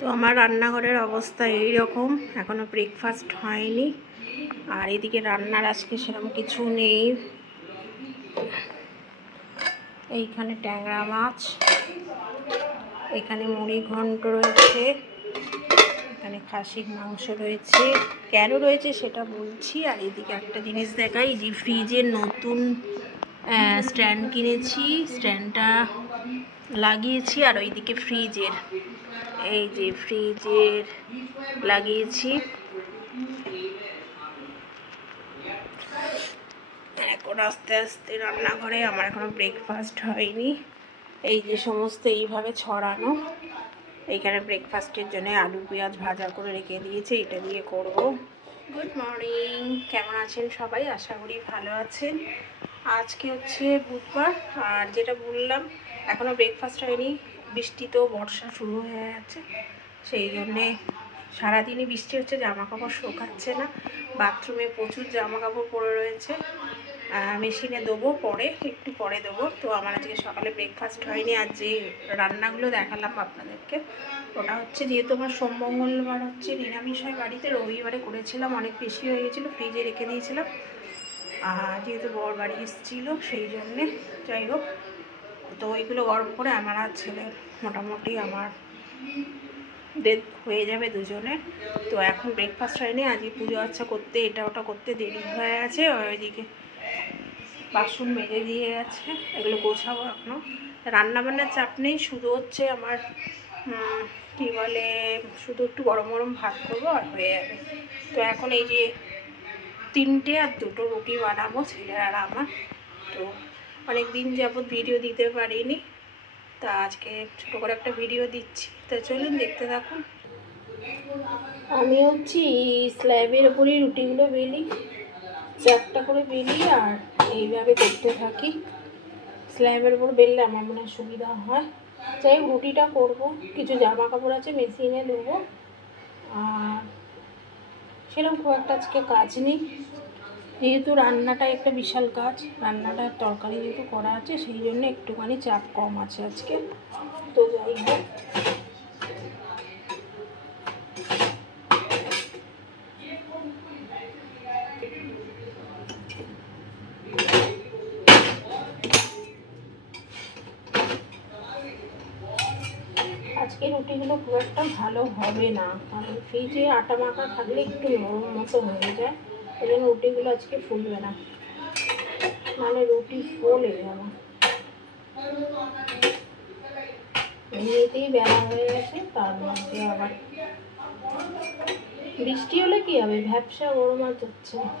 তো আমার রান্নাঘরের অবস্থা এই রকম, এখনো ব্রেকফাস্ট হয়নি। আর এদিকে রান্নার আজকে সেরকম কিছু নেই। এইখানে ট্যাংরা মাছ, এখানে মুড়ি ঘন্ট রয়েছে, এখানে খাসির মাংস রয়েছে। কেন রয়েছে সেটা বলছি। আর এদিকে একটা জিনিস দেখাই, যে ফ্রিজের নতুন স্ট্যান্ড কিনেছি, স্ট্যান্ডটা লাগিয়েছি। আর ওইদিকে ফ্রিজের, এই যে ফ্রিজের লাগিয়েছি। এখন আস্তে আস্তে রান্নাঘরে, আমার এখনো ব্রেকফাস্ট হয়নি। এই যে সমস্ত এইভাবে ছড়ানো, এইখানে ব্রেকফাস্টের জন্য আলু পেঁয়াজ ভাজা করে রেখে দিয়েছে, এটা দিয়ে করব। গুড মর্নিং, কেমন আছেন সবাই? আশা করি ভালো আছেন। আজকে হচ্ছে বুধবার, আর যেটা বললাম এখনও ব্রেকফাস্ট হয়নি। বৃষ্টি তো, বর্ষা শুরু হয়ে গেছে, সেই জন্যে সারাদিনই বৃষ্টি হচ্ছে, জামা কাপড় শোকাচ্ছে না। বাথরুমে প্রচুর জামা কাপড় পড়ে রয়েছে, মেশিনে দেবো পরে, একটু পরে দেবো। তো আমার আজকে সকালে ব্রেকফাস্ট হয়নি। আর যে রান্নাগুলো দেখালাম আপনাদেরকে, ওটা হচ্ছে যেহেতু আমার সোম মঙ্গলবার হচ্ছে নিরামিষ হয় বাড়িতে, রবিবারে করেছিলাম, অনেক বেশি হয়ে গেছিলো, ফ্রিজে রেখে দিয়েছিলাম। আর যেহেতু বর বাড়ি এসেছিলো সেই জন্যে, যাই হোক, তো ওইগুলো গরম করে আমার আর ছেলে মোটামুটি আমার দেড় হয়ে যাবে দুজনে। তো এখন ব্রেকফাস্ট হয়নি, আজকে পুজো আচ্ছা করতে, এটা ওটা করতে দেরি হয়ে গেছে। ওইদিকে বাসন মেজে দিয়ে গেছে, এগুলো গোছাবো এখনও। রান্নাবান্নার চাপ নেই, শুধু হচ্ছে আমার কী বলে, শুধু একটু গরম গরম ভাত করবো আর হয়ে যাবে। তো এখন এই যে 3টে আর 2টো রুটি বানাবো, ছেলের আর আমার। তো অনেক দিন যাবত ভিডিও দিতে পারিনি, তা আজকে ছোটো করে একটা ভিডিও দিচ্ছি। তো চলুন দেখতে থাকুন। আমি হচ্ছে স্ল্যাবের ওপরই রুটিগুলো বেলি, 4টা করে বেলি আর এইভাবে করতে থাকি। স্ল্যাবের ওপর বেললে আমার মনে হয় সুবিধা হয়। যাই হোক, রুটিটা করবো, কিছু জামা কাপড় আছে মেশিনে দেবো। আর সেরকম খুব একটা আজকে কাজ নেই, যেহেতু রান্নাটা একটা বিশাল কাজ, রান্নাটা তরকারি যেহেতু করা আছে, সেই জন্য একটুখানি চাপ কম আছে আজকে। তো যাই হোক, আজকে রুটিগুলো খুব একটা ভালো হবে না, কারণ ফ্রিজে আটা মাখা থাকলে একটু নরম মতো হয়ে যায়, ওই জন্য রুটিগুলো আজকে ফুলবে না, মানে রুটি ফোলে আমার। এমনিতেই বেলা হয়ে গেছে, তার মধ্যে আবার বৃষ্টি হলে কি হবে, ভ্যাপসা গরম আর যাচ্ছে না।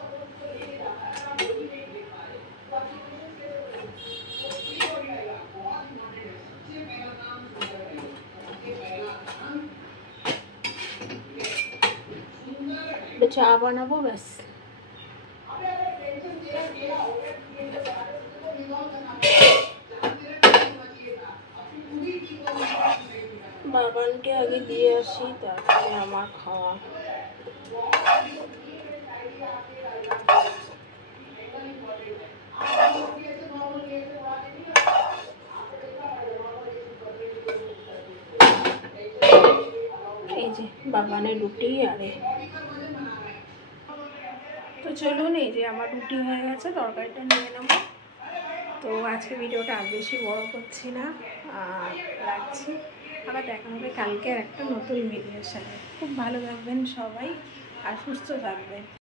চা বানাবো, ব্যাস। বাবানকে আগে দিয়ে আসি, তারপরে আমার খাওয়া। এই যে বাবানের রুটি, আরে তো চলুন, এই যে আমার রুটি হয়ে গেছে, তরকারিটা নিয়ে নেবো। তো আজকে ভিডিওটা আর বেশি বড় করছি না, রাখছি। আবার দেখা হবে কালকে আর একটা নতুন ভিডিওর সাথে। খুব ভালো থাকবেন সবাই আর সুস্থ থাকবেন।